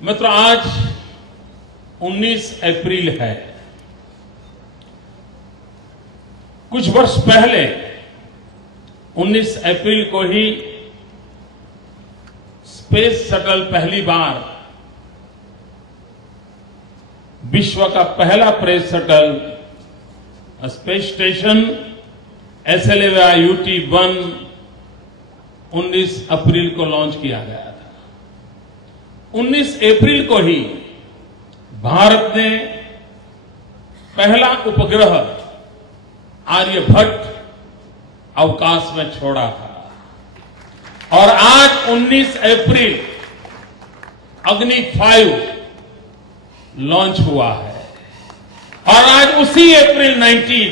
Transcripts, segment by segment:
मित्रों, आज 19 अप्रैल है। कुछ वर्ष पहले 19 अप्रैल को ही स्पेस शटल पहली बार विश्व का पहला space shuttle space station SLV-UT-1 19 अप्रैल को लॉन्च किया गया था। 19 अप्रैल को ही भारत ने पहला उपग्रह आर्यभट्ट अवकाश में छोड़ा था और आज 19 अप्रैल अग्नि 5 लॉन्च हुआ है और आज उसी अप्रैल 19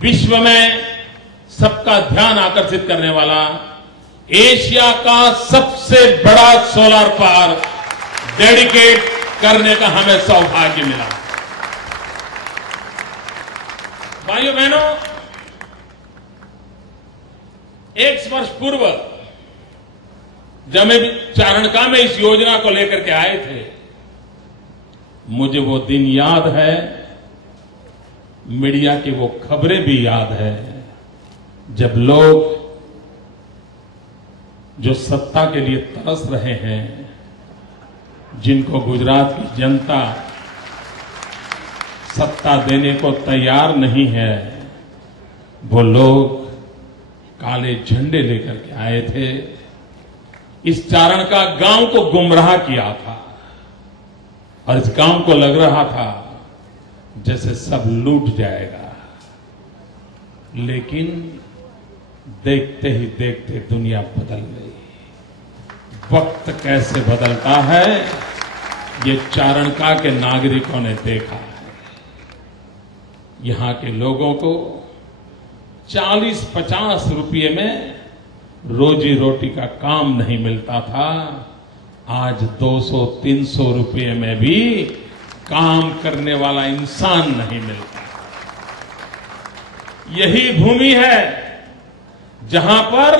विश्व में सबका ध्यान आकर्षित करने वाला एशिया का सबसे बड़ा सोलर पार्क डेडिकेट करने का हमें सौभाग्य मिला। भाइयों बहनों, एक वर्ष पूर्व जब मैं चारणका में इस योजना को लेकर के आए थे, मुझे वो दिन याद है, मीडिया की वो खबरें भी याद है, जब लोग जो सत्ता के लिए तरस रहे हैं, जिनको गुजरात की जनता सत्ता देने को तैयार नहीं है, वो लोग काले झंडे लेकर के आए थे। इस चारण का गांव को गुमराह किया था और इस गांव को लग रहा था जैसे सब लूट जाएगा, लेकिन देखते ही देखते दुनिया बदल गई। वक्त कैसे बदलता है, ये चारणका के नागरिकों ने देखा है। यहां के लोगों को 40-50 रुपये में रोजी रोटी का काम नहीं मिलता था, आज 200-300 रुपये में भी काम करने वाला इंसान नहीं मिलता। यही भूमि है जहां पर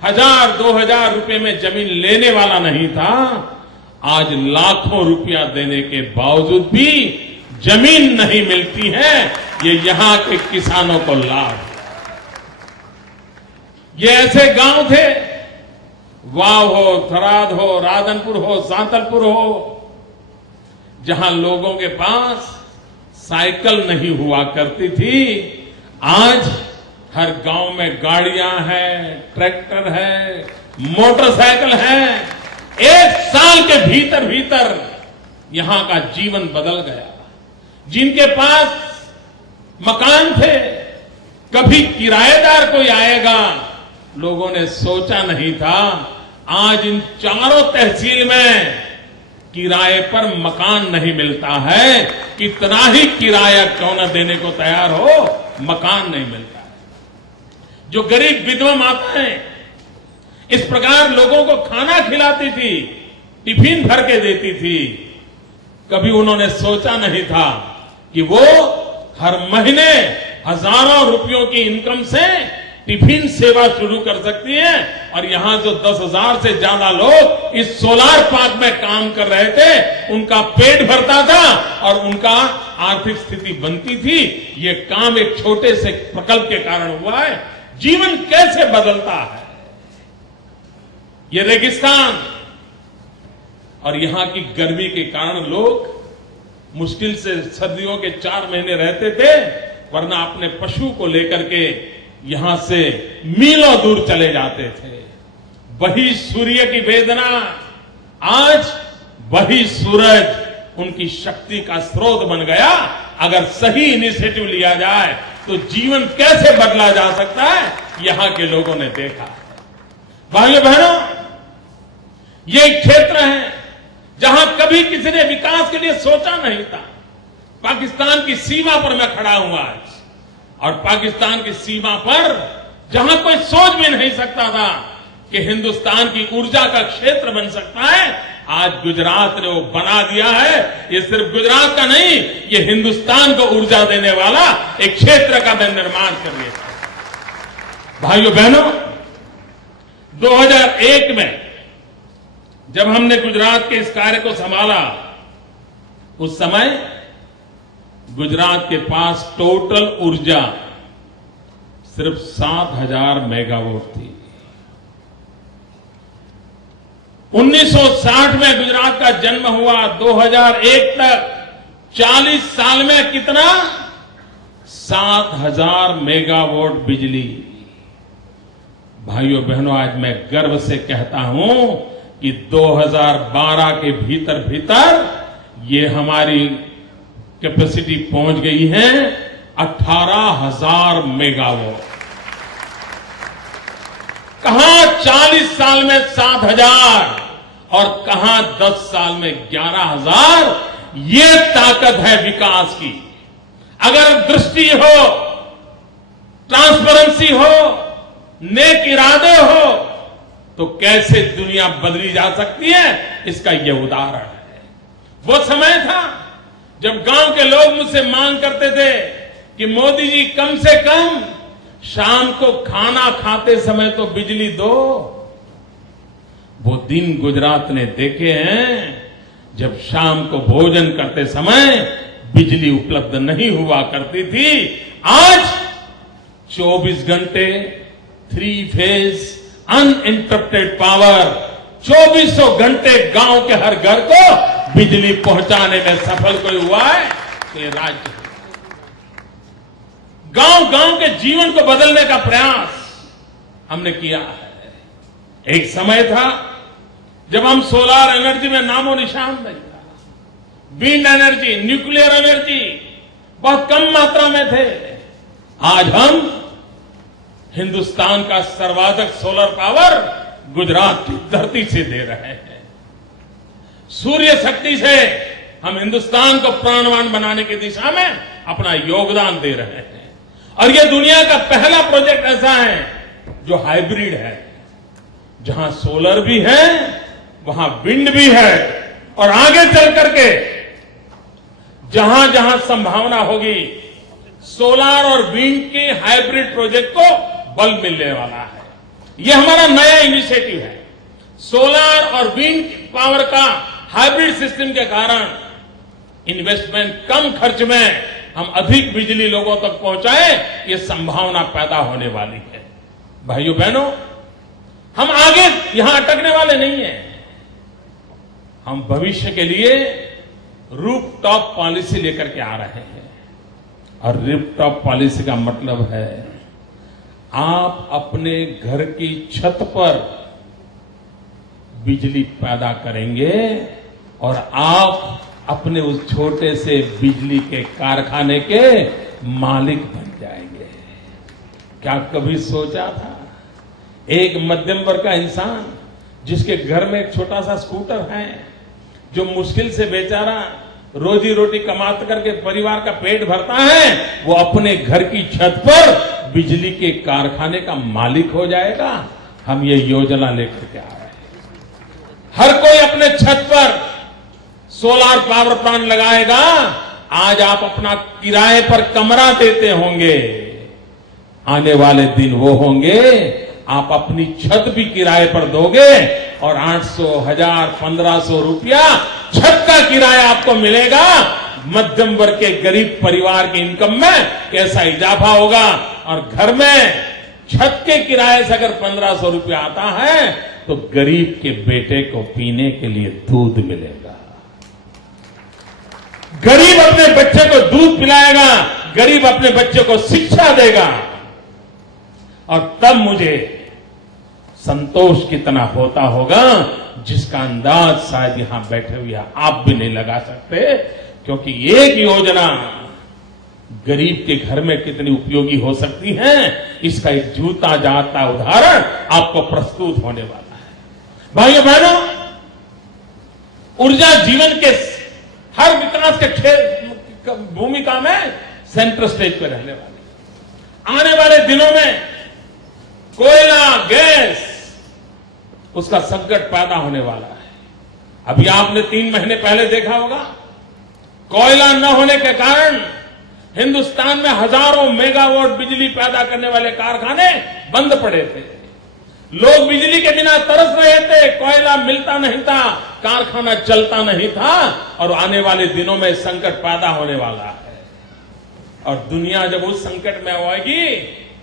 1000-2000 रुपये में जमीन लेने वाला नहीं था, आज लाखों रुपया देने के बावजूद भी जमीन नहीं मिलती है। ये यहां के किसानों को लाभ है। ये ऐसे गांव थे, वाव हो, थराद हो, राधनपुर हो, सांतलपुर हो, जहां लोगों के पास साइकिल नहीं हुआ करती थी, आज हर गांव में गाड़ियां हैं, ट्रैक्टर है, मोटरसाइकिल है। एक साल के भीतर भीतर यहां का जीवन बदल गया। जिनके पास मकान थे, कभी किराएदार कोई आएगा, लोगों ने सोचा नहीं था, आज इन चारों तहसील में किराए पर मकान नहीं मिलता है। कितना ही किराया क्यों न देने को तैयार हो, मकान नहीं मिलता है। जो गरीब विधवा माताएं इस प्रकार लोगों को खाना खिलाती थी, टिफिन भर के देती थी, कभी उन्होंने सोचा नहीं था कि वो हर महीने हजारों रुपयों की इनकम से टिफिन सेवा शुरू कर सकती है। और यहां जो 10,000 से ज्यादा लोग इस सोलार पार्क में काम कर रहे थे, उनका पेट भरता था और उनका आर्थिक स्थिति बनती थी। ये काम एक छोटे से प्रकल्प के कारण हुआ है। जीवन कैसे बदलता है। ये रेगिस्तान और यहां की गर्मी के कारण लोग मुश्किल से सर्दियों के 4 महीने रहते थे, वरना अपने पशु को लेकर के यहां से मीलों दूर चले जाते थे। वही सूर्य की वेदना, आज वही सूरज उनकी शक्ति का स्रोत बन गया। अगर सही इनिशिएटिव लिया जाए तो जीवन कैसे बदला जा सकता है, यहां के लोगों ने देखा। भाइयों बहनों, ये एक क्षेत्र है जहां कभी किसी ने विकास के लिए सोचा नहीं था। पाकिस्तान की सीमा पर मैं खड़ा हूं आज, और पाकिस्तान की सीमा पर जहां कोई सोच भी नहीं सकता था कि हिंदुस्तान की ऊर्जा का क्षेत्र बन सकता है, आज गुजरात ने वो बना दिया है। ये सिर्फ गुजरात का नहीं, ये हिंदुस्तान को ऊर्जा देने वाला एक क्षेत्र का मैं निर्माण कर लिया। भाइयों बहनों, 2001 में जब हमने गुजरात के इस कार्य को संभाला, उस समय गुजरात के पास टोटल ऊर्जा सिर्फ 7,000 मेगावाट थी। 1960 में गुजरात का जन्म हुआ, 2001 तक 40 साल में कितना? 7,000 मेगावाट बिजली। भाइयों बहनों, आज मैं गर्व से कहता हूं कि 2012 के भीतर भीतर ये हमारी कैपेसिटी पहुंच गई है 18,000 मेगावाट। कहां 40 साल में 7,000 और कहां 10 साल में 11,000। ये ताकत है विकास की। अगर दृष्टि हो, ट्रांसपेरेंसी हो, नेक इरादे हो, तो कैसे दुनिया बदली जा सकती है, इसका यह उदाहरण है। वो समय था जब गांव के लोग मुझसे मांग करते थे कि मोदी जी कम से कम शाम को खाना खाते समय तो बिजली दो। वो दिन गुजरात ने देखे हैं जब शाम को भोजन करते समय बिजली उपलब्ध नहीं हुआ करती थी। आज 24 घंटे 3 फेज अनइंटरप्टेड पावर, 2400 घंटे गांव के हर घर को बिजली पहुंचाने में सफल कोई हुआ है तो ये राज्य। गांव गांव के जीवन को बदलने का प्रयास हमने किया है। एक समय था जब हम सोलार एनर्जी में नामो निशान नहीं था, विंड एनर्जी, न्यूक्लियर एनर्जी बहुत कम मात्रा में थे। आज हम हिंदुस्तान का सर्वाधिक सोलर पावर गुजरात की धरती से दे रहे हैं। सूर्य शक्ति से हम हिंदुस्तान को प्राणवान बनाने की दिशा में अपना योगदान दे रहे हैं। और यह दुनिया का पहला प्रोजेक्ट ऐसा है जो हाइब्रिड है, जहां सोलर भी है, वहां विंड भी है, और आगे चल करके जहां जहां संभावना होगी सोलर और विंड के हाइब्रिड प्रोजेक्ट को बल मिलने वाला है। यह हमारा नया इनिशिएटिव है। सोलर और विंड पावर का हाइब्रिड सिस्टम के कारण इन्वेस्टमेंट कम खर्च में हम अधिक बिजली लोगों तक पहुंचाए, ये संभावना पैदा होने वाली है। भाइयों बहनों, हम आगे यहां अटकने वाले नहीं हैं। हम भविष्य के लिए रूफटॉप पॉलिसी लेकर के आ रहे हैं। और रूफटॉप पॉलिसी का मतलब है आप अपने घर की छत पर बिजली पैदा करेंगे और आप अपने उस छोटे से बिजली के कारखाने के मालिक बन जाएंगे। क्या कभी सोचा था एक मध्यम वर्ग का इंसान जिसके घर में एक छोटा सा स्कूटर है, जो मुश्किल से बेचारा रोजी रोटी कमाते करके परिवार का पेट भरता है, वो अपने घर की छत पर बिजली के कारखाने का मालिक हो जाएगा। हम ये योजना लेकर के आ रहे हैं। हर कोई अपने छत पर सोलार पावर प्लांट लगाएगा। आज आप अपना किराए पर कमरा देते होंगे, आने वाले दिन वो होंगे आप अपनी छत भी किराए पर दोगे और 800, 1000, 1500 रुपया छत का किराया आपको मिलेगा। मध्यम वर्ग के गरीब परिवार की इनकम में कैसा इजाफा होगा। और घर में छत के किराए से अगर 1500 रुपया आता है तो गरीब के बेटे को पीने के लिए दूध मिलेगा। गरीब अपने बच्चे को दूध पिलाएगा, गरीब अपने बच्चे को शिक्षा देगा। और तब मुझे संतोष कितना होता होगा जिसका अंदाज शायद यहां बैठे हुए आप भी नहीं लगा सकते। क्योंकि एक योजना गरीब के घर में कितनी उपयोगी हो सकती है, इसका एक जूता जाता उदाहरण आपको प्रस्तुत होने वाला है। भाइयों बहनों, ऊर्जा जीवन के हर विकास के भूमिका में सेंटर स्टेज पर रहने वाली। आने वाले दिनों में कोयला, गैस, उसका संकट पैदा होने वाला है। अभी आपने 3 महीने पहले देखा होगा, कोयला न होने के कारण हिंदुस्तान में हजारों मेगावाट बिजली पैदा करने वाले कारखाने बंद पड़े थे। लोग बिजली के बिना तरस रहे थे, कोयला मिलता नहीं था, कारखाना चलता नहीं था, और आने वाले दिनों में संकट पैदा होने वाला है। और दुनिया जब उस संकट में आएगी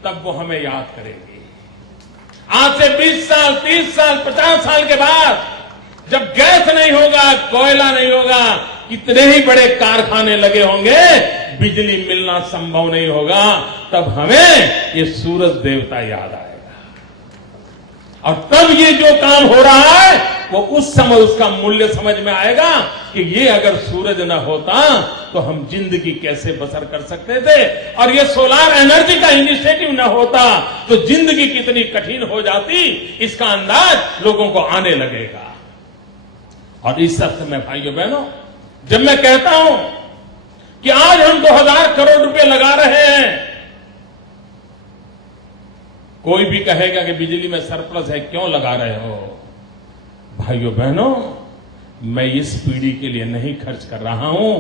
तब वो हमें याद करेगी। आज से 20 साल, 30 साल, 50 साल के बाद जब गैस नहीं होगा, कोयला नहीं होगा, कितने ही बड़े कारखाने लगे होंगे, बिजली मिलना संभव नहीं होगा, तब हमें ये सूरज देवता याद आएगा। और तब ये जो काम हो रहा है वो उस समय उसका मूल्य समझ में आएगा कि ये अगर सूरज न होता तो हम जिंदगी कैसे बसर कर सकते थे, और ये सोलार एनर्जी का इनिशिएटिव न होता तो जिंदगी कितनी कठिन हो जाती, इसका अंदाज लोगों को आने लगेगा। और इस अर्थ में भाइयों बहनों, जब मैं कहता हूं कि आज हम 2000 करोड़ रुपए लगा रहे हैं, कोई भी कहेगा कि बिजली में सरप्लस है, क्यों लगा रहे हो? भाइयों बहनों, मैं इस पीढ़ी के लिए नहीं खर्च कर रहा हूं,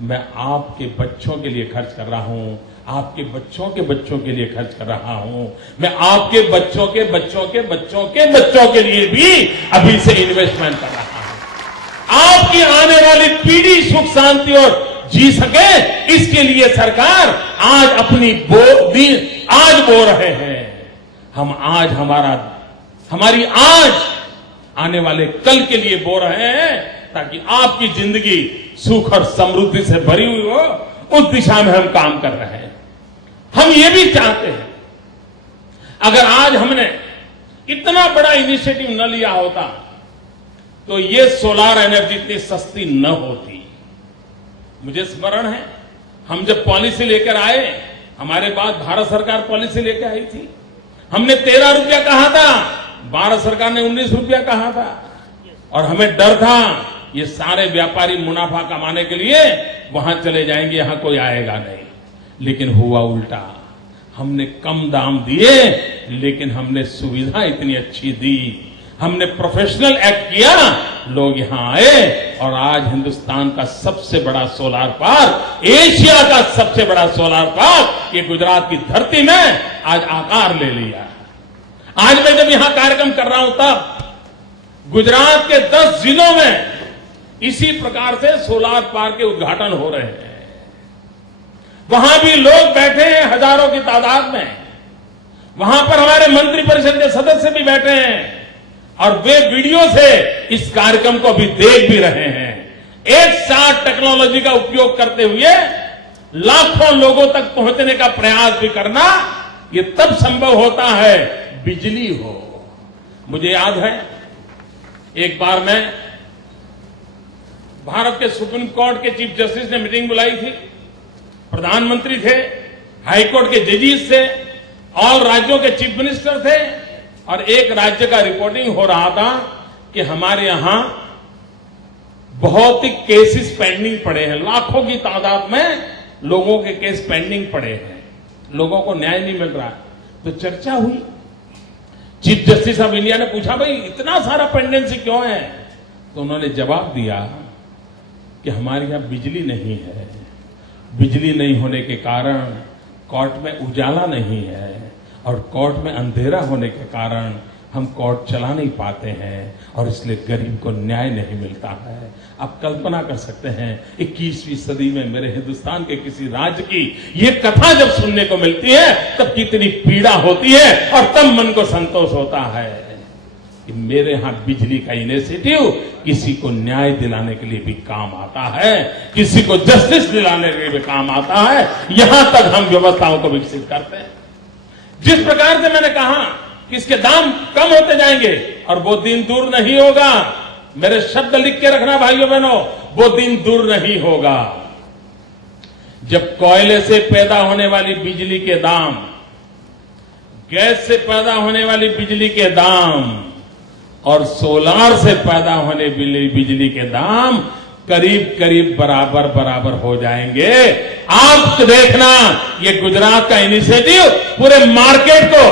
मैं आपके बच्चों के लिए खर्च कर रहा हूं, आपके बच्चों के बच्चों के लिए खर्च कर रहा हूं, मैं आपके बच्चों के बच्चों के बच्चों के बच्चों के लिए भी अभी से इन्वेस्टमेंट कर रहा हूं। आपकी आने वाली पीढ़ी सुख शांति और जी सके, इसके लिए सरकार आज अपनी आज बो रहे हैं। हम आज हमारी आज आने वाले कल के लिए बो रहे हैं, ताकि आपकी जिंदगी सुख और समृद्धि से भरी हुई हो, उस दिशा में हम काम कर रहे हैं। हम ये भी चाहते हैं, अगर आज हमने इतना बड़ा इनिशिएटिव न लिया होता तो ये सोलार एनर्जी इतनी सस्ती न होती। मुझे स्मरण है, हम जब पॉलिसी लेकर आए, हमारे बाद भारत सरकार पॉलिसी लेकर आई थी, हमने 13 रुपया कहा था, भारत सरकार ने 19 रुपया कहा था, और हमें डर था ये सारे व्यापारी मुनाफा कमाने के लिए वहां चले जाएंगे, यहां कोई आएगा नहीं। लेकिन हुआ उल्टा, हमने कम दाम दिए, लेकिन हमने सुविधा इतनी अच्छी दी, हमने प्रोफेशनल एक्ट किया, लोग यहां आए, और आज हिंदुस्तान का सबसे बड़ा सोलार पार्क, एशिया का सबसे बड़ा सोलार पार्क, ये गुजरात की धरती में आज आकार ले लिया। आज मैं जब यहां कार्यक्रम कर रहा हूं, तब गुजरात के 10 जिलों में इसी प्रकार से सोलार पार्क के उद्घाटन हो रहे हैं। वहां भी लोग बैठे हैं हजारों की तादाद में, वहां पर हमारे मंत्री परिषद के सदस्य भी बैठे हैं, और वे वीडियो से इस कार्यक्रम को भी देख भी रहे हैं। एक साथ टेक्नोलॉजी का उपयोग करते हुए लाखों लोगों तक पहुंचने का प्रयास भी करना, ये तब संभव होता है बिजली हो। मुझे याद है, एक बार मैं भारत के सुप्रीम कोर्ट के चीफ जस्टिस ने मीटिंग बुलाई थी, प्रधानमंत्री थे, हाईकोर्ट के जजेस थे, ऑल राज्यों के चीफ मिनिस्टर थे, और एक राज्य का रिपोर्टिंग हो रहा था कि हमारे यहां बहुत ही केसेस पेंडिंग पड़े हैं, लाखों की तादाद में लोगों के केस पेंडिंग पड़े हैं, लोगों को न्याय नहीं मिल रहा। तो चर्चा हुई, चीफ जस्टिस ऑफ इंडिया ने पूछा, भाई इतना सारा पेंडेंसी क्यों है? तो उन्होंने जवाब दिया कि हमारे यहां बिजली नहीं है, बिजली नहीं होने के कारण कोर्ट में उजाला नहीं है, और कोर्ट में अंधेरा होने के कारण हम कोर्ट चला नहीं पाते हैं, और इसलिए गरीब को न्याय नहीं मिलता है। आप कल्पना कर सकते हैं 21वीं सदी में मेरे हिंदुस्तान के किसी राज्य की ये कथा जब सुनने को मिलती है, तब कितनी पीड़ा होती है, और तब मन को संतोष होता है कि मेरे यहां बिजली का इनिशिएटिव किसी को न्याय दिलाने के लिए भी काम आता है, किसी को जस्टिस दिलाने के लिए भी काम आता है। यहां तक हम व्यवस्थाओं को विकसित करते हैं। जिस प्रकार से मैंने कहा कि इसके दाम कम होते जाएंगे, और वो दिन दूर नहीं होगा, मेरे शब्द लिख के रखना भाइयों बहनों, वो दिन दूर नहीं होगा जब कोयले से पैदा होने वाली बिजली के दाम, गैस से पैदा होने वाली बिजली के दाम, और सोलार से पैदा होने बिजली के दाम करीब करीब बराबर हो जाएंगे। आप देखना, ये गुजरात का इनिशिएटिव पूरे मार्केट को,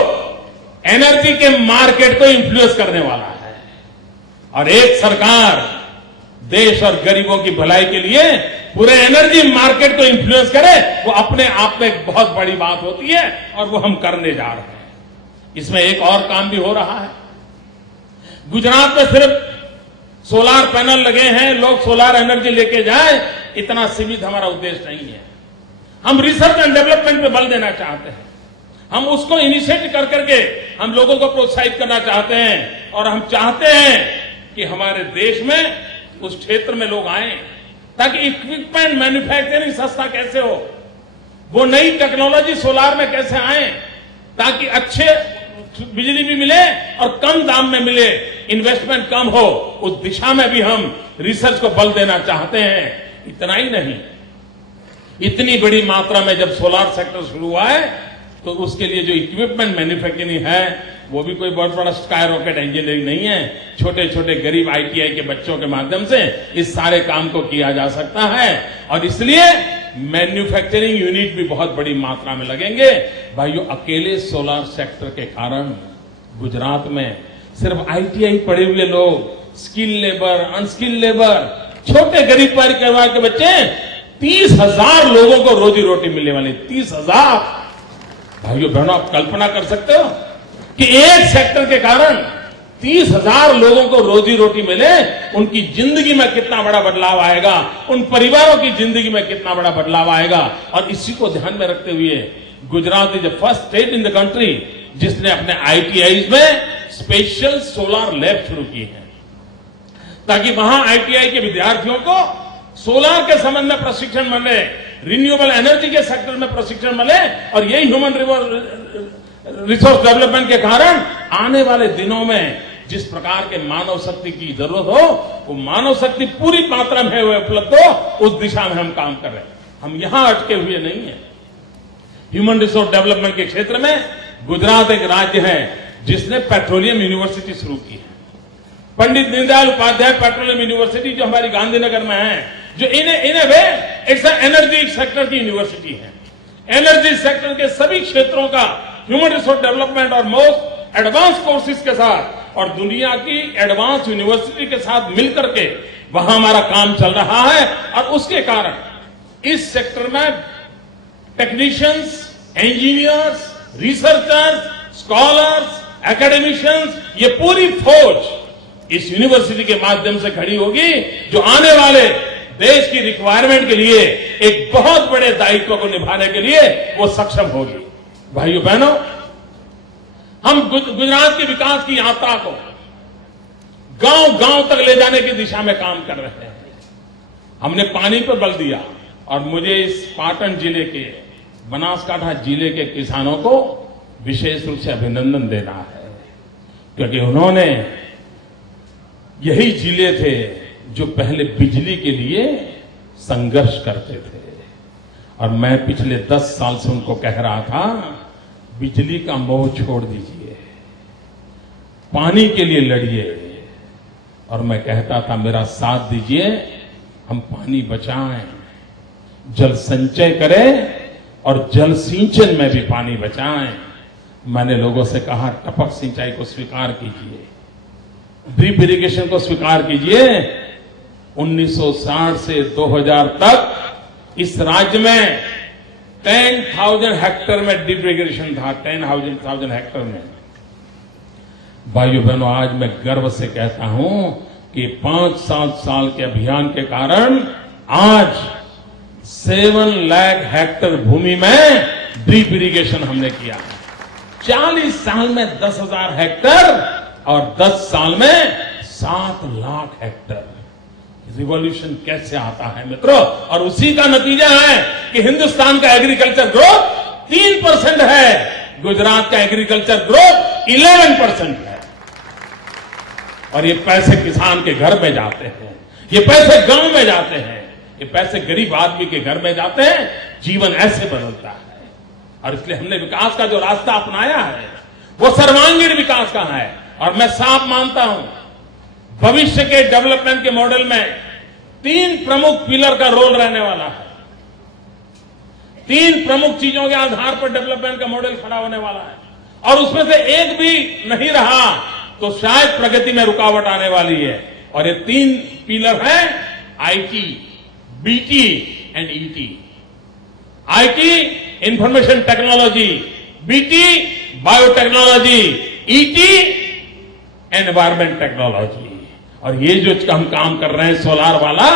एनर्जी के मार्केट को इन्फ्लुएंस करने वाला है। और एक सरकार देश और गरीबों की भलाई के लिए पूरे एनर्जी मार्केट को इन्फ्लुएंस करे, वो अपने आप में एक बहुत बड़ी बात होती है, और वो हम करने जा रहे हैं। इसमें एक और काम भी हो रहा है। गुजरात में सिर्फ सोलार पैनल लगे हैं, लोग सोलार एनर्जी लेके जाए, इतना सीमित हमारा उद्देश्य नहीं है। हम रिसर्च एंड डेवलपमेंट पे बल देना चाहते हैं। हम उसको इनिशिएट कर करके हम लोगों को प्रोत्साहित करना चाहते हैं और हम चाहते हैं कि हमारे देश में उस क्षेत्र में लोग आए, ताकि इक्विपमेंट मैन्युफैक्चरिंग सस्ता कैसे हो, वो नई टेक्नोलॉजी सोलार में कैसे आए, ताकि अच्छे बिजली भी मिले और कम दाम में मिले, इन्वेस्टमेंट कम हो। उस दिशा में भी हम रिसर्च को बल देना चाहते हैं। इतना ही नहीं, इतनी बड़ी मात्रा में जब सोलार सेक्टर शुरू हुआ है तो उसके लिए जो इक्विपमेंट मैन्युफैक्चरिंग है वो भी कोई बहुत बड़ा स्काई रॉकेट इंजीनियरिंग नहीं है। छोटे छोटे गरीब आईटीआई के बच्चों के माध्यम से इस सारे काम को किया जा सकता है और इसलिए मैन्युफैक्चरिंग यूनिट भी बहुत बड़ी मात्रा में लगेंगे। भाइयों, अकेले सोलार सेक्टर के कारण गुजरात में सिर्फ आईटीआई पढ़े हुए लोग, स्किल लेबर, अनस्किल लेबर, छोटे गरीब परिवार के बच्चे, 30,000 लोगों को रोजी रोटी मिलने वाली। 30,000। भाइयों बहनों, आप कल्पना कर सकते हो कि एक सेक्टर के कारण 30,000 लोगों को रोजी रोटी मिले, उनकी जिंदगी में कितना बड़ा बदलाव आएगा, उन परिवारों की जिंदगी में कितना बड़ा बदलाव आएगा। और इसी को ध्यान में रखते हुए Gujarat is the first state in the country जिसने अपने आईटीआई में स्पेशल सोलार लैब शुरू की है, ताकि वहां आईटीआई के विद्यार्थियों को सोलार के संबंध में प्रशिक्षण मिले, रिन्यूएबल एनर्जी के सेक्टर में प्रशिक्षण मिले। और यही ह्यूमन रिसोर्स डेवलपमेंट के कारण आने वाले दिनों में जिस प्रकार के मानव शक्ति की जरूरत हो, वो मानव शक्ति पूरी मात्रा में उपलब्ध हो, उस दिशा में हम काम कर रहे हैं। हम यहां अटके हुए नहीं है। ह्यूमन रिसोर्स डेवलपमेंट के क्षेत्र में गुजरात एक राज्य है जिसने पेट्रोलियम यूनिवर्सिटी शुरू की है। पंडित दीनदयाल उपाध्याय पेट्रोलियम यूनिवर्सिटी जो हमारी गांधीनगर में है, जो इन वे एक एनर्जी सेक्टर की यूनिवर्सिटी है। एनर्जी सेक्टर के सभी क्षेत्रों का ह्यूमन रिसोर्स डेवलपमेंट और मोस्ट एडवांस कोर्सेज के साथ और दुनिया की एडवांस यूनिवर्सिटी के साथ मिलकर के वहां हमारा काम चल रहा है। और उसके कारण इस सेक्टर में technicians, engineers, researchers, scholars, academicians, ये पूरी फौज इस यूनिवर्सिटी के माध्यम से खड़ी होगी, जो आने वाले देश की रिक्वायरमेंट के लिए एक बहुत बड़े दायित्व को निभाने के लिए वो सक्षम होगी। भाइयों बहनों, हम गुजरात के विकास की यात्रा को गांव गांव तक ले जाने की दिशा में काम कर रहे हैं। हमने पानी पर बल दिया और मुझे इस पाटन जिले के, बनासकांठा जिले के किसानों को विशेष रूप से अभिनंदन देना है, क्योंकि उन्होंने यही जिले थे जो पहले बिजली के लिए संघर्ष करते थे। और मैं पिछले 10 साल से उनको कह रहा था, बिजली का मोह छोड़ दीजिए, पानी के लिए लड़िए। और मैं कहता था, मेरा साथ दीजिए, हम पानी बचाएं, जल संचय करें और जल सिंचन में भी पानी बचाएं। मैंने लोगों से कहा, टपक सिंचाई को स्वीकार कीजिए, ड्रिप इरिगेशन को स्वीकार कीजिए। 1960 से 2000 तक इस राज्य में 10,000 हेक्टेयर में ड्रिप इरिगेशन था, 10,000 हेक्टेयर में। भाइयों बहनों, आज मैं गर्व से कहता हूं कि 5-7 साल के अभियान के कारण आज 7 लाख हेक्टेयर भूमि में ड्रिप इरिगेशन हमने किया। 40 साल में 10,000 हेक्टेयर और 10 साल में 7 लाख हेक्टेयर। रिवॉल्यूशन कैसे आता है मित्रों? और उसी का नतीजा है कि हिंदुस्तान का एग्रीकल्चर ग्रोथ 3% है, गुजरात का एग्रीकल्चर ग्रोथ 11% है। और ये पैसे किसान के घर में जाते हैं, ये पैसे गांव में जाते हैं, ये पैसे गरीब आदमी के घर में जाते हैं। जीवन ऐसे बदलता है। और इसलिए हमने विकास का जो रास्ता अपनाया है वो सर्वांगीण विकास का है। और मैं साफ मानता हूं, भविष्य के डेवलपमेंट के मॉडल में 3 प्रमुख पिलर का रोल रहने वाला है। 3 प्रमुख चीजों के आधार पर डेवलपमेंट का मॉडल खड़ा होने वाला है। और उसमें से एक भी नहीं रहा तो शायद प्रगति में रुकावट आने वाली है। और ये 3 पिलर हैं IT, BT and ET. IT, information technology, BT, biotechnology, ET, environment technology. और ये जो हम काम कर रहे हैं सोलार वाला,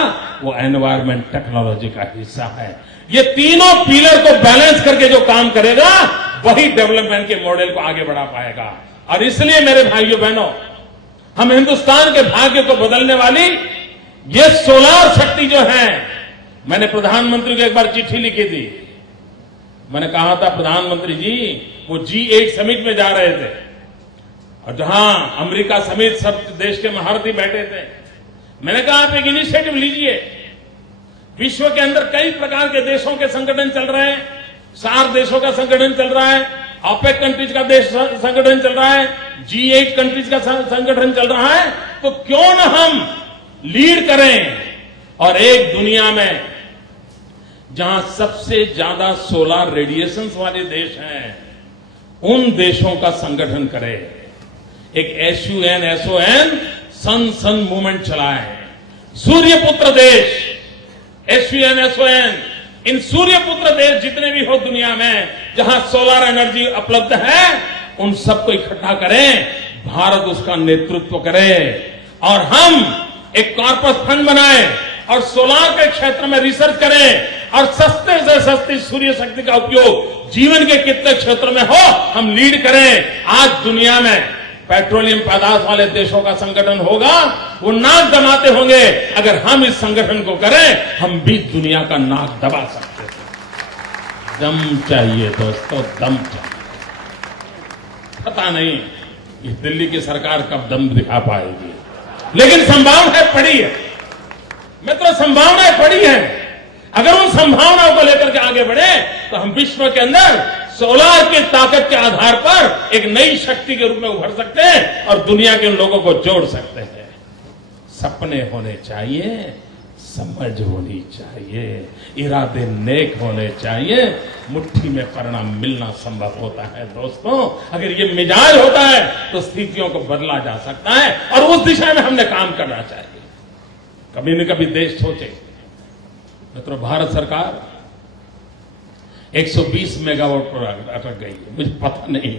वो एनवायरमेंट टेक्नोलॉजी का हिस्सा है। ये तीनों पिलर को बैलेंस करके जो काम करेगा, वही डेवलपमेंट के मॉडल को आगे बढ़ा पाएगा। और इसलिए मेरे भाइयों बहनों, हम हिंदुस्तान के भाग्य को बदलने वाली ये सोलार शक्ति जो है, मैंने प्रधानमंत्री को एक बार चिट्ठी लिखी थी। मैंने कहा था, प्रधानमंत्री जी, वो G8 समिट में जा रहे थे और जहां अमेरिका समेत सब देश के महारथी बैठे थे। मैंने कहा, आप एक इनिशिएटिव लीजिए। विश्व के अंदर कई प्रकार के देशों के संगठन चल रहे हैं, सार्क देशों का संगठन चल रहा है, ओपेक कंट्रीज का देश संगठन चल रहा है, G8 कंट्रीज का संगठन चल रहा है। तो क्यों न हम लीड करें और एक दुनिया में जहां सबसे ज्यादा सोलार रेडिएशंस वाले देश हैं, उन देशों का संगठन करें। एक SUN सन मूवमेंट चलाए। सूर्यपुत्र देश, SUN, इन सूर्यपुत्र देश जितने भी हो दुनिया में जहां सोलर एनर्जी उपलब्ध है, उन सबको इकट्ठा करें, भारत उसका नेतृत्व करे और हम एक कॉर्पस फंड बनाए और सोलार के क्षेत्र में रिसर्च करें और सस्ते से सस्ती सूर्य शक्ति का उपयोग जीवन के कितने क्षेत्र में हो, हम लीड करें। आज दुनिया में पेट्रोलियम पैदाश वाले देशों का संगठन होगा, वो नाक दबाते होंगे। अगर हम इस संगठन को करें, हम भी दुनिया का नाक दबा सकते हैं। दम चाहिए दोस्तों, दम चाहिए। पता नहीं ये दिल्ली की सरकार कब दम दिखा पाएगी, लेकिन संभावनाएं पड़ी है। मित्रों, संभावनाएं पड़ी है। अगर उन संभावनाओं को लेकर के आगे बढ़े तो हम विश्व के अंदर सोलार की ताकत के आधार पर एक नई शक्ति के रूप में उभर सकते हैं और दुनिया के लोगों को जोड़ सकते हैं। सपने होने चाहिए, समझ होनी चाहिए, इरादे नेक होने चाहिए, मुट्ठी में परिणाम मिलना संभव होता है। दोस्तों, अगर ये मिजाज होता है तो स्थितियों को बदला जा सकता है और उस दिशा में हमने काम करना चाहिए। कभी न कभी देश सोचे। मित्रों, भारत सरकार 120 मेगावाट पर अटक गई है। मुझे पता नहीं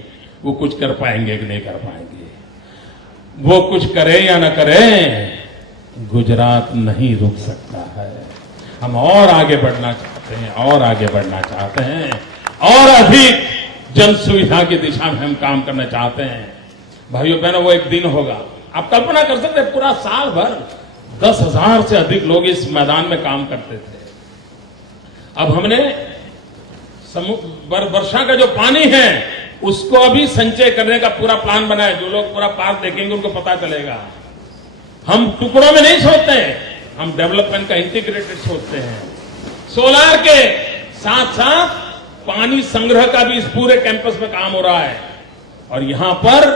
वो कुछ कर पाएंगे कि नहीं कर पाएंगे। वो कुछ करे या न करे, गुजरात नहीं रुक सकता है। हम और आगे बढ़ना चाहते हैं, और आगे बढ़ना चाहते हैं, और अधिक जन सुविधा की दिशा में हम काम करना चाहते हैं। भाइयों बहनों, वो एक दिन होगा, आप कल्पना कर सकते हैं, पूरा साल भर 10,000 से अधिक लोग इस मैदान में काम करते थे। अब हमने वर्षा का जो पानी है उसको अभी संचय करने का पूरा प्लान बनाया। जो लोग पूरा पार्क देखेंगे उनको पता चलेगा। हम टुकड़ों में नहीं सोचते हैं, हम डेवलपमेंट का इंटीग्रेटेड सोचते हैं। सोलार के साथ साथ पानी संग्रह का भी इस पूरे कैंपस में काम हो रहा है और यहां पर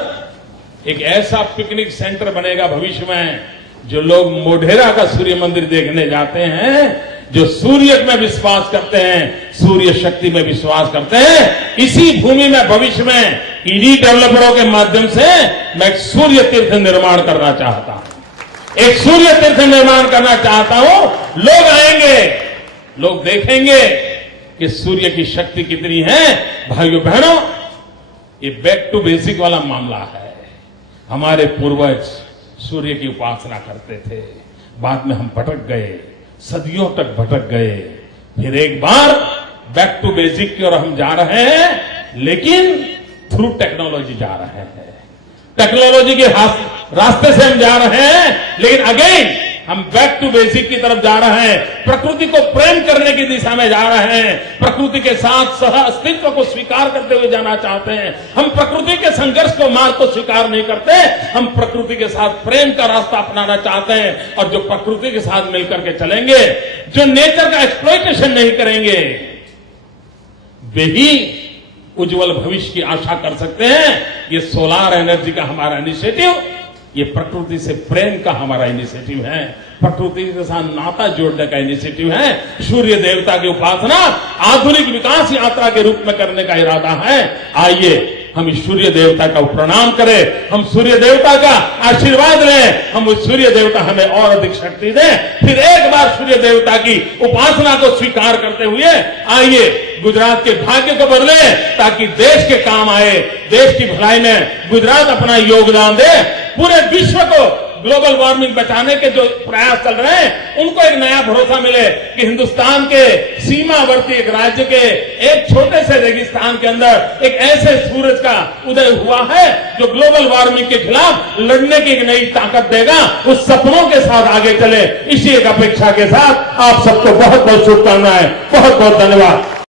एक ऐसा पिकनिक सेंटर बनेगा भविष्य में। जो लोग मोढेरा का सूर्य मंदिर देखने जाते हैं, जो सूर्य में विश्वास करते हैं, सूर्य शक्ति में विश्वास करते हैं, इसी भूमि में भविष्य में इन्हीं डेवलपरों के माध्यम से मैं एक सूर्य तीर्थ निर्माण करना चाहता हूं। एक सूर्य तीर्थ निर्माण करना चाहता हूं। लोग आएंगे, लोग देखेंगे कि सूर्य की शक्ति कितनी है। भाइयों बहनों, ये बैक टू बेसिक वाला मामला है। हमारे पूर्वज सूर्य की उपासना करते थे, बाद में हम भटक गए, सदियों तक भटक गए, फिर एक बार बैक टू बेसिक की ओर हम जा रहे हैं, लेकिन थ्रू टेक्नोलॉजी जा रहे हैं। टेक्नोलॉजी के रास्ते से हम जा रहे हैं, लेकिन अगेन हम बैक टू बेसिक की तरफ जा रहे हैं। प्रकृति को प्रेम करने की दिशा में जा रहे हैं। प्रकृति के साथ सह अस्तित्व को स्वीकार करते हुए जाना चाहते हैं। हम प्रकृति के संघर्ष को मार्ग को स्वीकार नहीं करते, हम प्रकृति के साथ प्रेम का रास्ता अपनाना चाहते हैं। और जो प्रकृति के साथ मिलकर के चलेंगे, जो नेचर का एक्सप्लॉइटेशन नहीं करेंगे, वे ही उज्जवल भविष्य की आशा कर सकते हैं। ये सोलार एनर्जी का हमारा इनिशिएटिव, ये प्रकृति से प्रेम का हमारा इनिशिएटिव है, प्रकृति के साथ नाता जोड़ने का इनिशिएटिव है। सूर्य देवता की उपासना आधुनिक विकास यात्रा के रूप में करने का इरादा है। आइए हम इस सूर्य देवता का प्रणाम करें, हम सूर्य देवता का आशीर्वाद लें, हम उस सूर्य देवता हमें और अधिक शक्ति दें। फिर एक बार सूर्य देवता की उपासना को स्वीकार करते हुए आइए गुजरात के भाग्य को बदले, ताकि देश के काम आए, देश की भलाई में गुजरात अपना योगदान दे, पूरे विश्व को ग्लोबल वार्मिंग बचाने के जो प्रयास चल रहे हैं उनको एक नया भरोसा मिले कि हिंदुस्तान के सीमावर्ती एक राज्य के एक छोटे से रेगिस्तान के अंदर एक ऐसे सूरज का उदय हुआ है जो ग्लोबल वार्मिंग के खिलाफ लड़ने की एक नई ताकत देगा। उस सपनों के साथ आगे चले, इसी एक अपेक्षा के साथ आप सबको बहुत बहुत शुभकामनाएं, बहुत बहुत धन्यवाद।